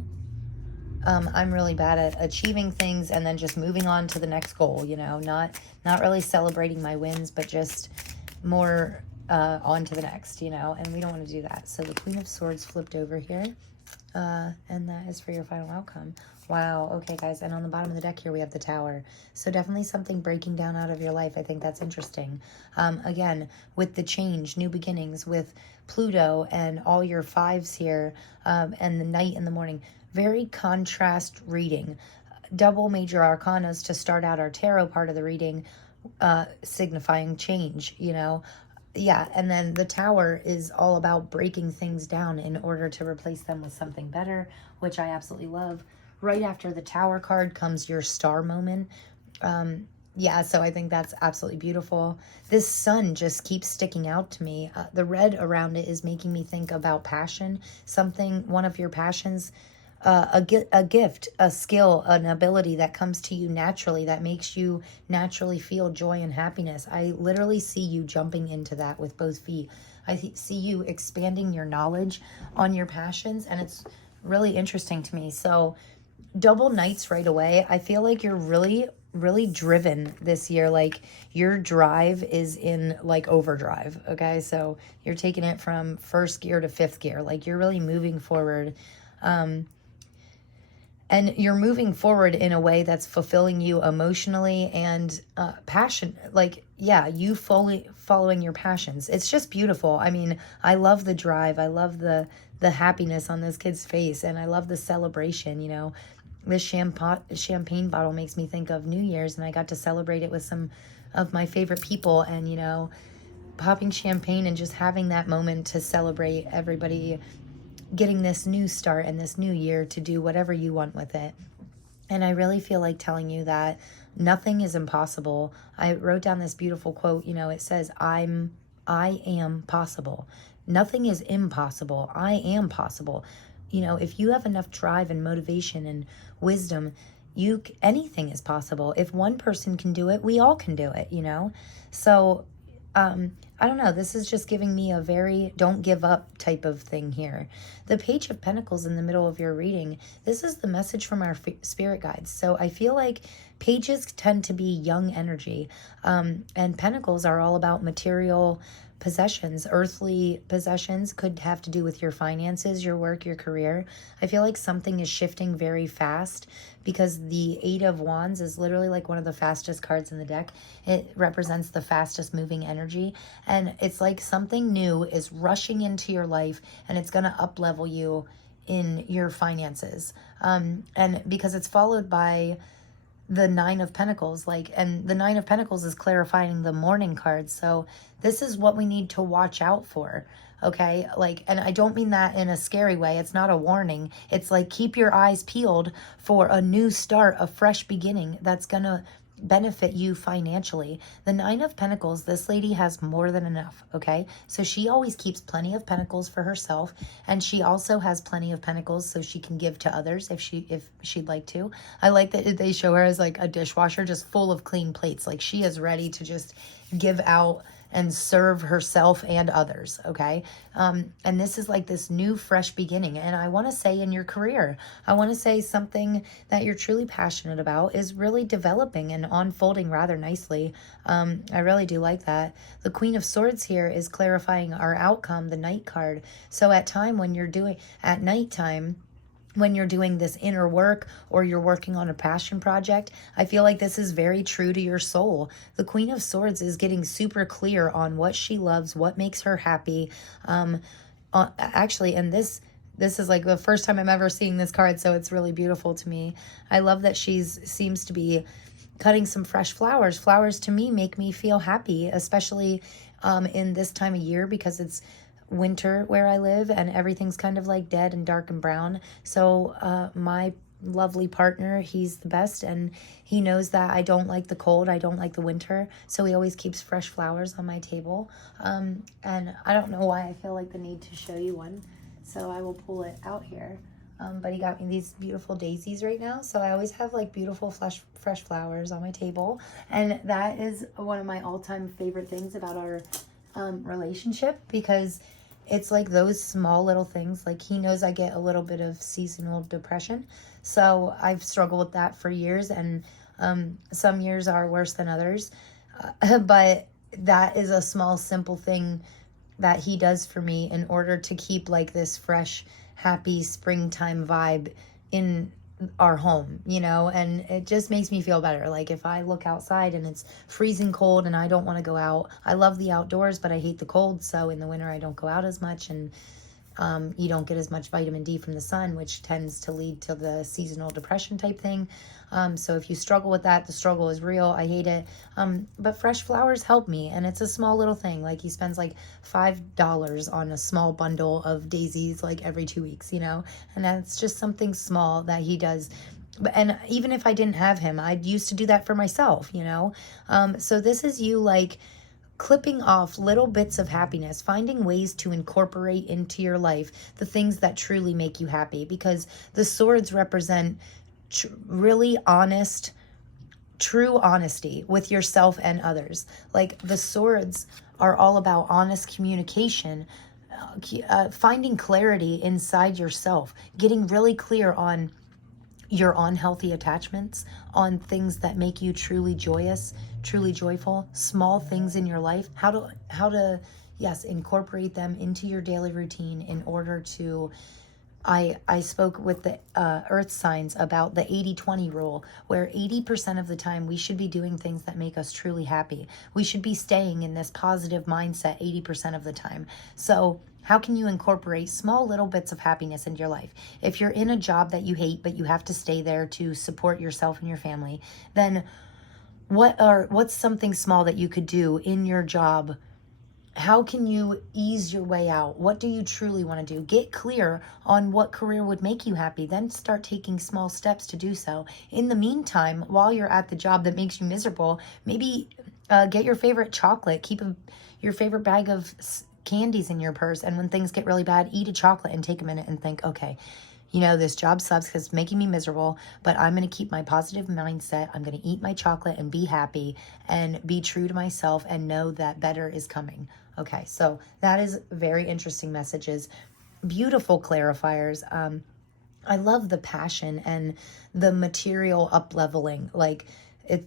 I'm really bad at achieving things and then just moving on to the next goal, you know, not really celebrating my wins, but just more on to the next, you know, and we don't want to do that. So the Queen of Swords flipped over here, and that is for your final outcome. Wow. Okay, guys. And on the bottom of the deck here, we have the Tower. So definitely something breaking down out of your life. I think that's interesting. Again, with the change, new beginnings, with Pluto and all your fives here, and the night and the morning. Very contrast reading. Double major arcanas to start out our tarot part of the reading, signifying change, you know. Yeah, and then the Tower is all about breaking things down in order to replace them with something better, which I absolutely love. Right after the Tower card comes your star moment. Yeah, so I think that's absolutely beautiful. This sun just keeps sticking out to me. The red around it is making me think about passion. Something, one of your passions, a gift, a skill, an ability that comes to you naturally, that makes you naturally feel joy and happiness. I literally see you jumping into that with both feet. I see you expanding your knowledge on your passions, and it's really interesting to me. So double knights right away. I feel like you're really driven this year. Like your drive is in like overdrive. Okay, so you're taking it from first gear to fifth gear. Like you're really moving forward. And you're moving forward in a way that's fulfilling you emotionally and passion. Like, yeah, you fully following your passions. It's just beautiful. I mean, I love the drive. I love the happiness on this kid's face. And I love the celebration, you know. This champagne bottle makes me think of New Year's. And I got to celebrate it with some of my favorite people. And, you know, popping champagne and just having that moment to celebrate everybody getting this new start and this new year to do whatever you want with it. And I really feel like telling you that nothing is impossible. I wrote down this beautiful quote, you know, it says, I am possible. Nothing is impossible. I am possible. You know, if you have enough drive and motivation and wisdom, anything is possible. If one person can do it, we all can do it, you know? So I don't know. This is just giving me a very don't give up type of thing here. The Page of Pentacles in the middle of your reading, this is the message from our spirit guides. So I feel like pages tend to be young energy, and pentacles are all about material possessions. Earthly possessions could have to do with your finances, your work, your career. I feel like something is shifting very fast because the Eight of Wands is literally like one of the fastest cards in the deck. It represents the fastest moving energy, and it's like something new is rushing into your life and it's going to up level you in your finances, and because it's followed by the Nine of Pentacles, and the Nine of Pentacles is clarifying the morning card. So this is what we need to watch out for. Okay, and I don't mean that in a scary way. It's not a warning. It's like, keep your eyes peeled for a new start, a fresh beginning that's gonna benefit you financially. The Nine of Pentacles, this lady has more than enough, okay? So she always keeps plenty of pentacles for herself, and she also has plenty of pentacles so she can give to others if she'd like to. I like that they show her as like a dishwasher just full of clean plates. Like she is ready to just give out and serve herself and others, okay? And this is like this new, fresh beginning. And I want to say in your career, I want to say something that you're truly passionate about is really developing and unfolding rather nicely. I really do like that. The Queen of Swords here is clarifying our outcome, the Knight card. So at nighttime, when you're doing this inner work or you're working on a passion project, I feel like this is very true to your soul. The Queen of Swords is getting super clear on what she loves, what makes her happy. Actually, and this is like the first time I'm ever seeing this card, so it's really beautiful to me. I love that seems to be cutting some fresh flowers. Flowers to me make me feel happy, especially in this time of year, because it's winter where I live and everything's kind of like dead and dark and brown. So my lovely partner, he's the best, and he knows that I don't like the cold, I don't like the winter, so he always keeps fresh flowers on my table. And I don't know why I feel like the need to show you one, so I will pull it out here. But he got me these beautiful daisies right now, so I always have like beautiful fresh flowers on my table, and that is one of my all-time favorite things about our relationship, because it's like those small little things. Like he knows I get a little bit of seasonal depression, so I've struggled with that for years, and some years are worse than others, but that is a small simple thing that he does for me in order to keep like this fresh, happy springtime vibe in our home, you know, and it just makes me feel better. Like if I look outside and it's freezing cold and I don't want to go out, I love the outdoors, but I hate the cold. So in the winter, I don't go out as much, and you don't get as much vitamin D from the sun, which tends to lead to the seasonal depression type thing. So if you struggle with that, the struggle is real. I hate it. But fresh flowers help me, and it's a small little thing. Like he spends like $5 on a small bundle of daisies like every 2 weeks, you know, and that's just something small that he does. And even if I didn't have him, I used to do that for myself, you know. So this is you like clipping off little bits of happiness, finding ways to incorporate into your life the things that truly make you happy, because the swords represent really honest, true honesty with yourself and others. Like the swords are all about honest communication, finding clarity inside yourself, getting really clear on your unhealthy attachments, on things that make you truly joyous, truly joyful, small things in your life, how to yes, incorporate them into your daily routine in order to I spoke with the earth signs about the 80-20 rule, where 80% of the time we should be doing things that make us truly happy. We should be staying in this positive mindset 80% of the time. So how can you incorporate small little bits of happiness into your life? If you're in a job that you hate, but you have to stay there to support yourself and your family, then what's something small that you could do in your job? How can you ease your way out? What do you truly want to do? Get clear on what career would make you happy. Then start taking small steps to do so. In the meantime, while you're at the job that makes you miserable, maybe get your favorite chocolate. Keep your favorite bag of candies in your purse. And when things get really bad, eat a chocolate and take a minute and think, okay, you know, this job sucks because it's making me miserable, but I'm going to keep my positive mindset. I'm going to eat my chocolate and be happy and be true to myself and know that better is coming. Okay, so that is very interesting messages. Beautiful clarifiers. I love the passion and the material up-leveling. Like,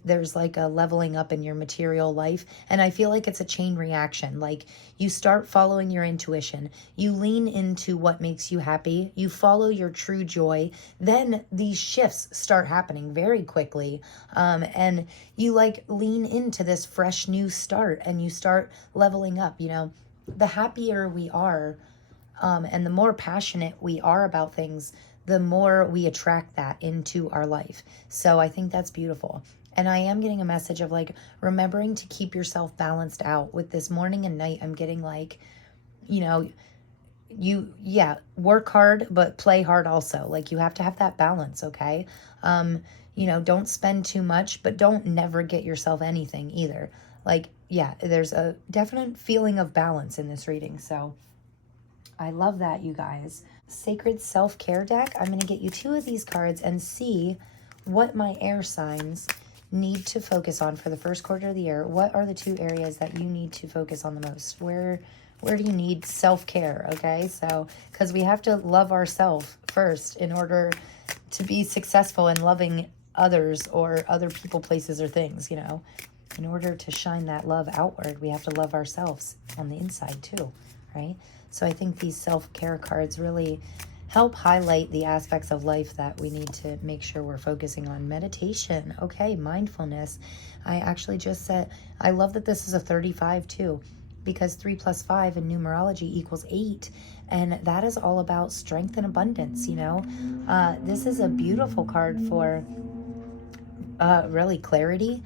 there's like a leveling up in your material life, and I feel like it's a chain reaction. Like you start following your intuition, you lean into what makes you happy, you follow your true joy, then these shifts start happening very quickly, and you like lean into this fresh new start and you start leveling up. You know, the happier we are, and the more passionate we are about things, the more we attract that into our life. So I think that's beautiful. And I am getting a message of like remembering to keep yourself balanced out with this morning and night. I'm getting like, you know, work hard, but play hard also. Like you have to have that balance. Okay. You know, don't spend too much, but don't never get yourself anything either. Like, yeah, there's a definite feeling of balance in this reading. So I love that, you guys. Sacred Self-Care deck. I'm going to get you 2 of these cards and see what my air signs need to focus on for the first quarter of the year. What are the 2 areas that you need to focus on the most? Where do you need self-care? Okay, so because we have to love ourselves first in order to be successful in loving others or other people, places, or things. You know, in order to shine that love outward, we have to love ourselves on the inside too, right? So I think these self-care cards really help highlight the aspects of life that we need to make sure we're focusing on. Meditation. Okay, mindfulness. I actually just said, I love that this is a 35 too, because 3 + 5 in numerology equals 8. And that is all about strength and abundance, you know. This is a beautiful card for really clarity,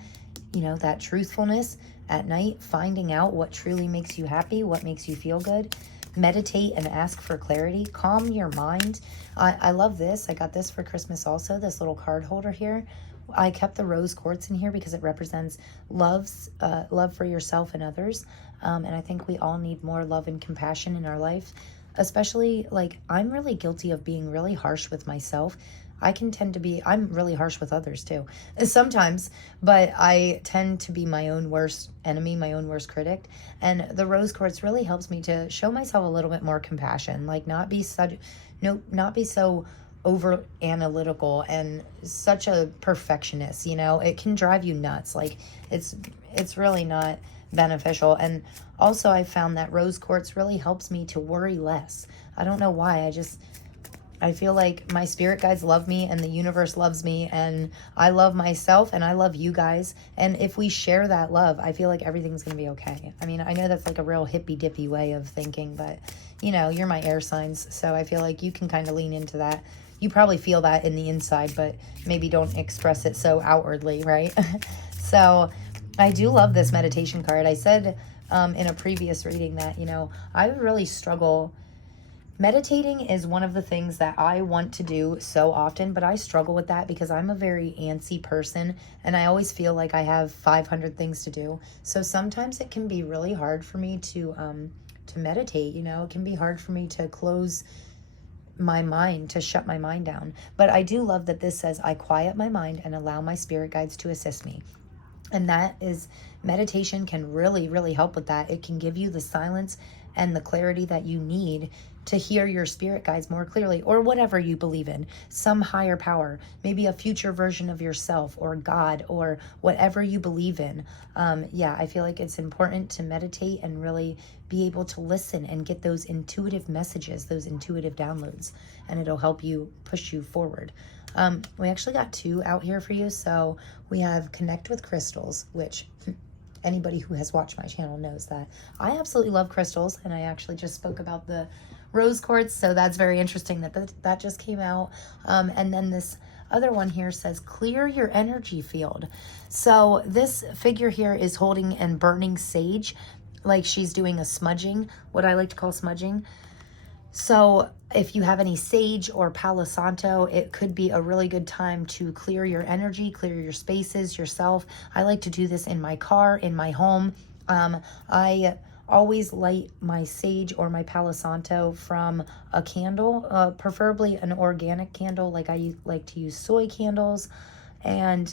you know, that truthfulness at night, finding out what truly makes you happy, what makes you feel good. Meditate and ask for clarity. Calm your mind. I love this. I got this for Christmas also, this little card holder here. I kept the rose quartz in here because it represents love for yourself and others. And I think we all need more love and compassion in our life. Especially, like, I'm really guilty of being really harsh with myself. I'm really harsh with others too, sometimes, but I tend to be my own worst enemy, my own worst critic. And the rose quartz really helps me to show myself a little bit more compassion, like not be so over analytical and such a perfectionist, you know. It can drive you nuts. Like it's really not beneficial. And also I found that rose quartz really helps me to worry less. I don't know why. I feel like my spirit guides love me and the universe loves me and I love myself and I love you guys. And if we share that love, I feel like everything's going to be okay. I mean, I know that's like a real hippy dippy way of thinking, but you know, you're my air signs. So I feel like you can kind of lean into that. You probably feel that in the inside, but maybe don't express it so outwardly, right? So I do love this meditation card. I said in a previous reading that, you know, I really struggle. Meditating is one of the things that I want to do so often, but I struggle with that because I'm a very antsy person and I always feel like I have 500 things to do. So sometimes it can be really hard for me to meditate, you know. It can be hard for me to close my mind, to shut my mind down. But I do love that this says, I quiet my mind and allow my spirit guides to assist me. And that is, meditation can really, really help with that. It can give you the silence and the clarity that you need to hear your spirit guides more clearly, or whatever you believe in, some higher power, maybe a future version of yourself or God or whatever you believe in. Yeah, I feel like it's important to meditate and really be able to listen and get those intuitive messages, those intuitive downloads, and it'll help you push you forward. We actually got two out here for you. So we have Connect with Crystals, which anybody who has watched my channel knows that I absolutely love crystals, and I actually just spoke about the rose quartz, so that's very interesting that just came out. And then this other one here says, clear your energy field. So this figure here is holding and burning sage, like she's doing a smudging, what I like to call smudging. So if you have any sage or Palo Santo, it could be a really good time to clear your energy, clear your spaces, yourself. I like to do this in my car, in my home. I always light my sage or my Palo Santo from a candle, preferably an organic candle. Like I like to use soy candles. And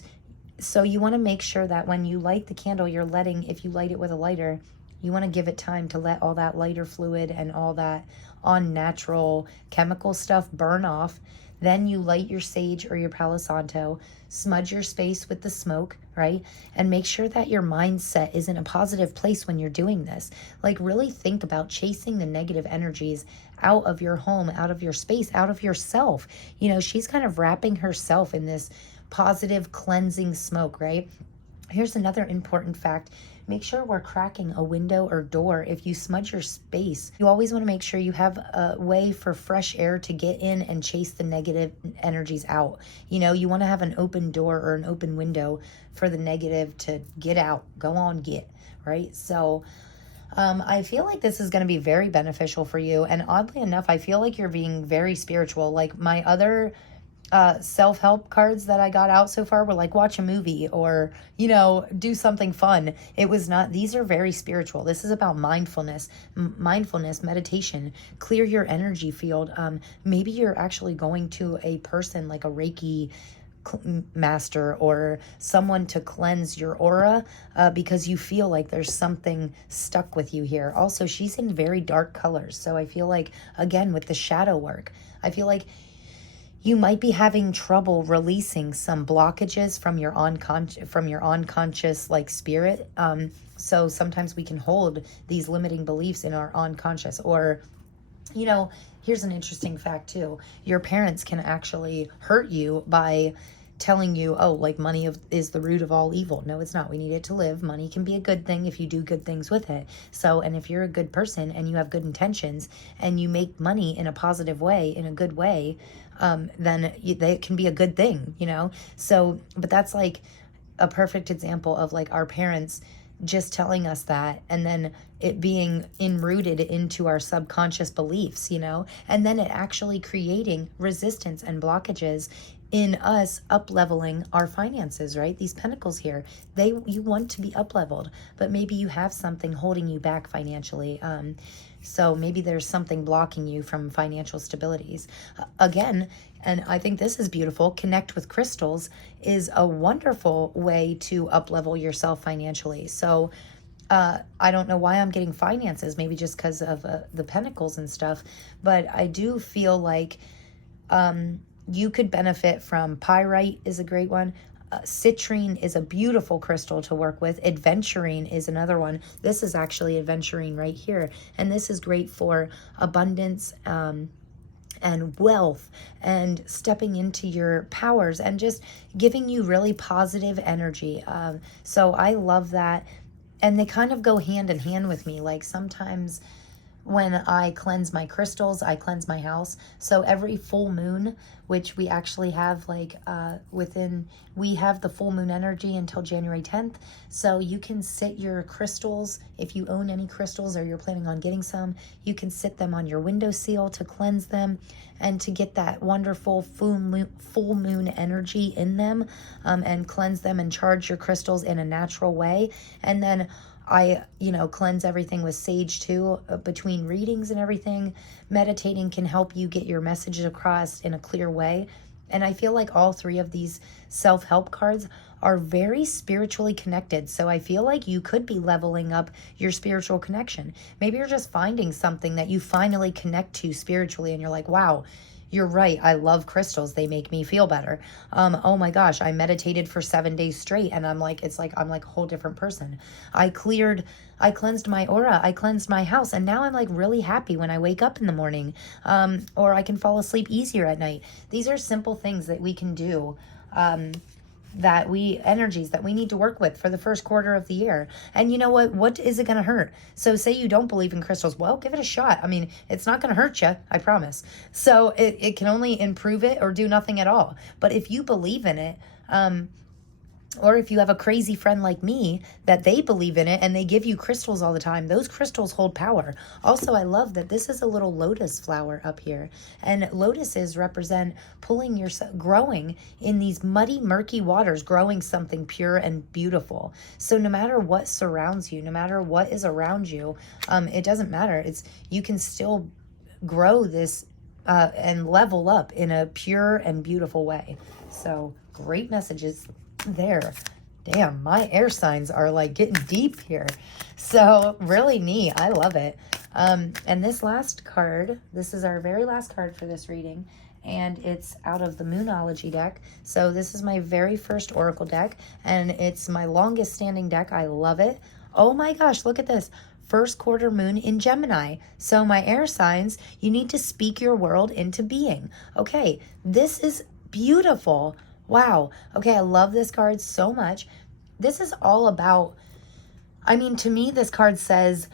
so you want to make sure that when you light the candle, you're letting, if you light it with a lighter, you want to give it time to let all that lighter fluid and all that unnatural chemical stuff burn off. Then you light your sage or your Palo Santo, smudge your space with the smoke, right? And make sure that your mindset is in a positive place when you're doing this. Like really think about chasing the negative energies out of your home, out of your space, out of yourself. You know, she's kind of wrapping herself in this positive cleansing smoke, right? Here's another important fact. Make sure we're cracking a window or door. If you smudge your space, you always want to make sure you have a way for fresh air to get in and chase the negative energies out. You know, you want to have an open door or an open window for the negative to get out, go on, get, right? So I feel like this is going to be very beneficial for you. And oddly enough, I feel like you're being very spiritual. Like my other self-help cards that I got out so far were like, watch a movie or, you know, do something fun. It was not, these are very spiritual. This is about mindfulness, meditation, clear your energy field. Maybe you're actually going to a person like a Reiki master or someone to cleanse your aura because you feel like there's something stuck with you here. Also, she's in very dark colors. So I feel like, again, with the shadow work, I feel like you might be having trouble releasing some blockages from your unconscious like spirit. So sometimes we can hold these limiting beliefs in our unconscious. Or, you know, here's an interesting fact too. Your parents can actually hurt you by telling you, oh, like money is the root of all evil. No, it's not. We need it to live. Money can be a good thing if you do good things with it. So, and if you're a good person and you have good intentions and you make money in a positive way, in a good way, then they can be a good thing, you know? So, but that's like a perfect example of like our parents just telling us that, and then it being enrooted into our subconscious beliefs, you know, and then it actually creating resistance and blockages in us up-leveling our finances, right? These pentacles here, you want to be up-leveled, but maybe you have something holding you back financially. So maybe there's something blocking you from financial stabilities. Again, and I think this is beautiful, connect with crystals is a wonderful way to up-level yourself financially. So I don't know why I'm getting finances, maybe just because of the pentacles and stuff, but I do feel like you could benefit from pyrite is a great one. Citrine is a beautiful crystal to work with. Adventuring is another one. This is actually adventuring right here. And this is great for abundance, and wealth, and stepping into your powers, and just giving you really positive energy. So I love that. And they kind of go hand in hand with me. Like sometimes when I cleanse my crystals, I cleanse my house. So every full moon, which we actually have like we have the full moon energy until January 10th. So you can sit your crystals, if you own any crystals or you're planning on getting some, you can sit them on your windowsill to cleanse them and to get that wonderful full moon energy in them, and cleanse them and charge your crystals in a natural way. And then I, cleanse everything with sage too, between readings and everything. Meditating can help you get your messages across in a clear way. And I feel like all three of these self-help cards are very spiritually connected. So I feel like you could be leveling up your spiritual connection. Maybe you're just finding something that you finally connect to spiritually and you're like, wow, you're right. I love crystals. They make me feel better. Oh my gosh, I meditated for 7 days straight and I'm like a whole different person. I cleansed my aura. I cleansed my house. And now I'm like really happy when I wake up in the morning, or I can fall asleep easier at night. These are simple things that we can do, energies that we need to work with for the first quarter of the year. And you know what is it going to hurt? So say you don't believe in crystals, well, give it a shot. I mean, it's not going to hurt you, I promise. So it can only improve it or do nothing at all. But if you believe in it, or if you have a crazy friend like me that they believe in it and they give you crystals all the time, those crystals hold power. Also, I love that this is a little lotus flower up here. And lotuses represent growing in these muddy, murky waters, growing something pure and beautiful. So no matter what surrounds you, no matter what is around you, it doesn't matter. You can still grow this and level up in a pure and beautiful way. So great messages there. Damn, my air signs are like getting deep here. So really neat. I love it. And this last card, this is our very last card for this reading, and it's out of the Moonology deck. So this is my very first Oracle deck, and it's my longest standing deck. I love it. Oh my gosh, look at this. First quarter moon in Gemini. So my air signs, you need to speak your world into being. Okay, this is beautiful. Wow. Okay, I love this card so much. This is all about, to me, this card says,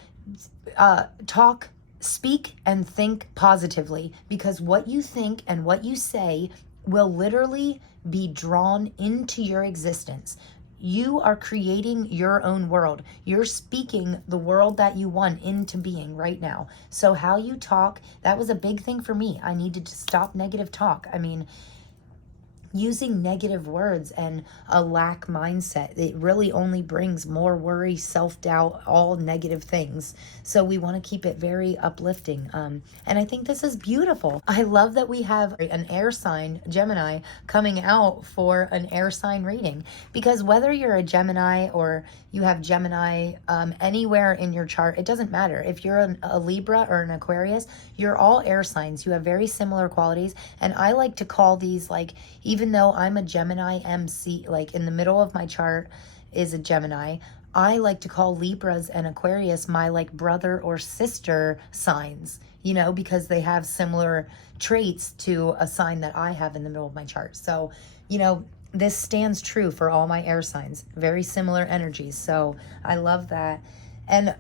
speak and think positively, because what you think and what you say will literally be drawn into your existence. You are creating your own world. You're speaking the world that you want into being right now. So how you talk, that was a big thing for me. I needed to stop negative talk. Using negative words and a lack mindset, it really only brings more worry, self-doubt, all negative things. So we want to keep it very uplifting. And I think this is beautiful. I love that we have an air sign, Gemini, coming out for an air sign reading, because whether you're a Gemini or you have Gemini anywhere in your chart, it doesn't matter. If you're a Libra or an Aquarius, you're all air signs. You have very similar qualities. And I like to call these, like, even though I'm a Gemini MC, like in the middle of my chart is a Gemini, I like to call Libras and Aquarius my like brother or sister signs, because they have similar traits to a sign that I have in the middle of my chart. So, this stands true for all my air signs, very similar energies. So I love that. And,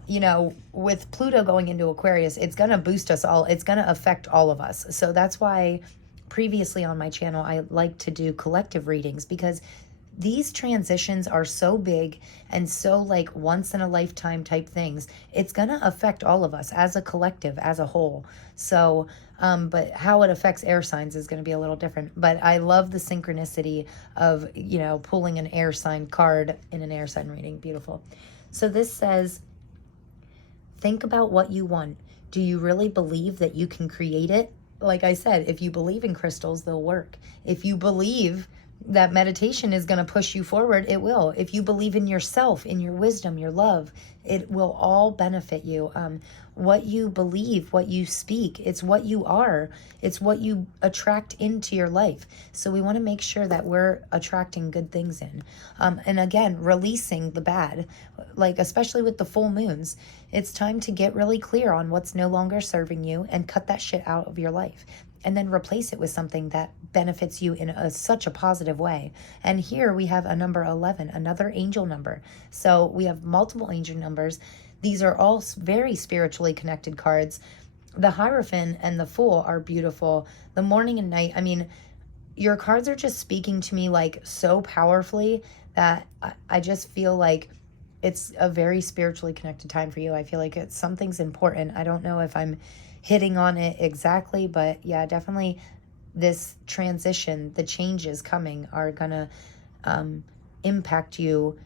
with Pluto going into Aquarius, it's going to boost us all. It's going to affect all of us. So that's why previously on my channel, I like to do collective readings, because these transitions are so big and so like once in a lifetime type things. It's going to affect all of us as a collective, as a whole. So, but how it affects air signs is going to be a little different. But I love the synchronicity of, pulling an air sign card in an air sign reading. Beautiful. So this says, think about what you want. Do you really believe that you can create it? Like I said, if you believe in crystals, they'll work. If you believe that meditation is going to push you forward, it will. If you believe in yourself, in your wisdom, your love, it will all benefit you. What you believe, what you speak, it's what you are. It's what you attract into your life. So we want to make sure that we're attracting good things in. And again, releasing the bad, like especially with the full moons, it's time to get really clear on what's no longer serving you and cut that shit out of your life. And then replace it with something that benefits you in such a positive way. And here we have a number 11, another angel number. So we have multiple angel numbers. These are all very spiritually connected cards. The Hierophant and the Fool are beautiful. The Morning and Night, I mean, your cards are just speaking to me like so powerfully that I just feel like it's a very spiritually connected time for you. I feel like something's important. I don't know if I'm hitting on it exactly, but yeah, definitely this transition, the changes coming are gonna impact you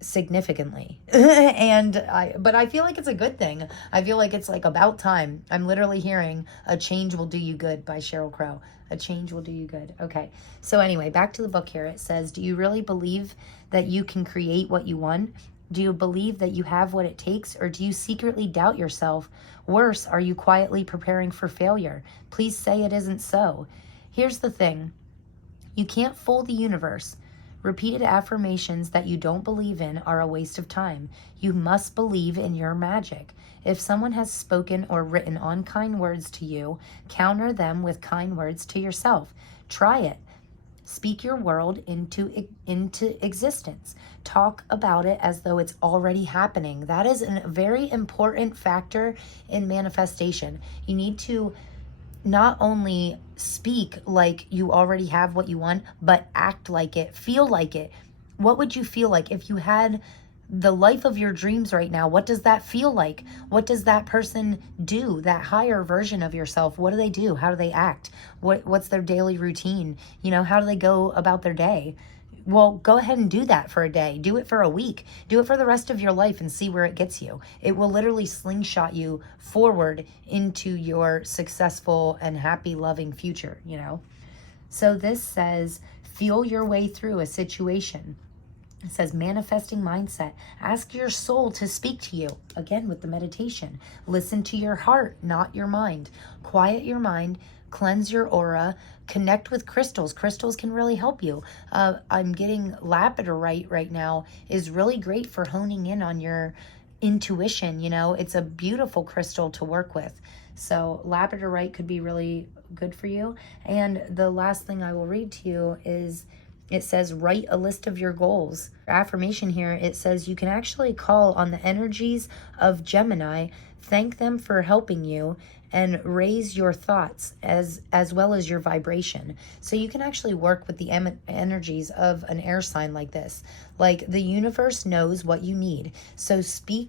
significantly. But I feel like it's a good thing. I feel like it's like about time. I'm literally hearing A Change Will Do You Good by Sheryl Crow. A change will do you good. Okay. So anyway, back to the book here. It says, do you really believe that you can create what you want? Do you believe that you have what it takes, or do you secretly doubt yourself? Worse, are you quietly preparing for failure? Please say it isn't so. Here's the thing. You can't fool the universe. Repeated affirmations that you don't believe in are a waste of time. You must believe in your magic. If someone has spoken or written unkind words to you, counter them with kind words to yourself. Try it. Speak your world into existence. Talk about it as though it's already happening. That is a very important factor in manifestation. You need to not only speak like you already have what you want, but act like it, feel like it. What would you feel like if you had the life of your dreams right now? What does that feel like? What does that person do? That higher version of yourself, what do they do? How do they act? What's their daily routine? You know, how do they go about their day? Well, go ahead and do that for a day. Do it for a week. Do it for the rest of your life and see where it gets you. It will literally slingshot you forward into your successful and happy, loving future, you know? So this says, feel your way through a situation. It says manifesting mindset. Ask your soul to speak to you. Again, with the meditation. Listen to your heart, not your mind. Quiet your mind. Cleanse your aura. Connect with crystals. Crystals can really help you. I'm getting lapidolite right now is really great for honing in on your intuition. You know, it's a beautiful crystal to work with. So lapidolite could be really good for you. And the last thing I will read to you is, it says, write a list of your goals. Affirmation here, it says you can actually call on the energies of Gemini, thank them for helping you, and raise your thoughts as well as your vibration. So you can actually work with the energies of an air sign like this. Like the universe knows what you need. So say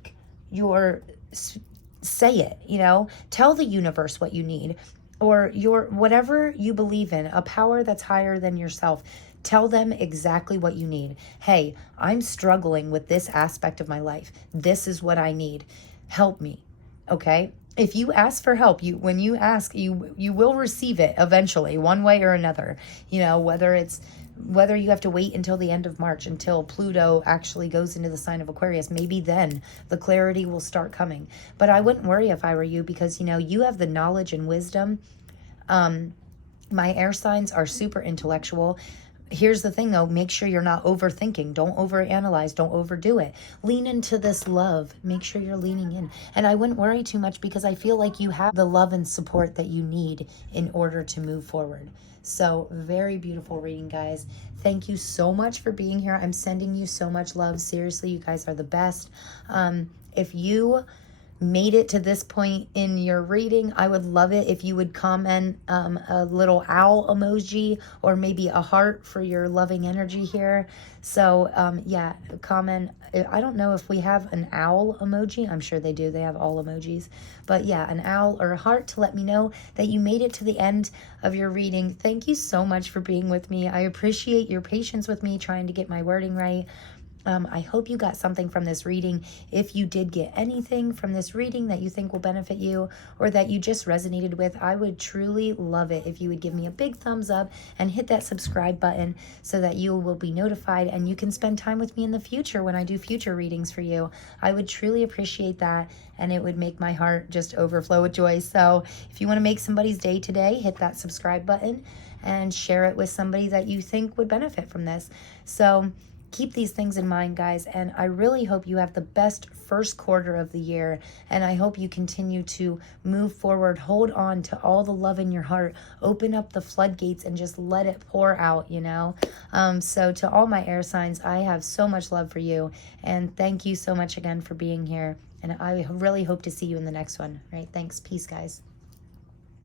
it, you know, tell the universe what you need, or whatever you believe in, a power that's higher than yourself. Tell them exactly what you need. Hey, I'm struggling with this aspect of my life. This is what I need. Help me. Okay? If you ask for help, when you ask, you will receive it eventually, one way or another. You know, whether you have to wait until the end of March, until Pluto actually goes into the sign of Aquarius, maybe then the clarity will start coming. But I wouldn't worry if I were you, because, you know, you have the knowledge and wisdom. My air signs are super intellectual. Here's the thing, though. Make sure you're not overthinking. Don't overanalyze. Don't overdo it. Lean into this love. Make sure you're leaning in. And I wouldn't worry too much, because I feel like you have the love and support that you need in order to move forward. So very beautiful reading, guys. Thank you so much for being here. I'm sending you so much love. Seriously, you guys are the best. If you made it to this point in your reading, I would love it if you would comment a little owl emoji, or maybe a heart for your loving energy here. So yeah, comment. I don't know if we have an owl emoji. I'm sure they do. They have all emojis. But yeah, an owl or a heart to let me know that you made it to the end of your reading. Thank you so much for being with me. I appreciate your patience with me trying to get my wording right. I hope you got something from this reading. If you did get anything from this reading that you think will benefit you or that you just resonated with, I would truly love it if you would give me a big thumbs up and hit that subscribe button so that you will be notified and you can spend time with me in the future when I do future readings for you. I would truly appreciate that, and it would make my heart just overflow with joy. So if you want to make somebody's day today, hit that subscribe button and share it with somebody that you think would benefit from this. So keep these things in mind, guys, and I really hope you have the best first quarter of the year, and I hope you continue to move forward, hold on to all the love in your heart, open up the floodgates and just let it pour out, you know? So to all my air signs, I have so much love for you, and thank you so much again for being here, and I really hope to see you in the next one. Right? Thanks. Peace, guys.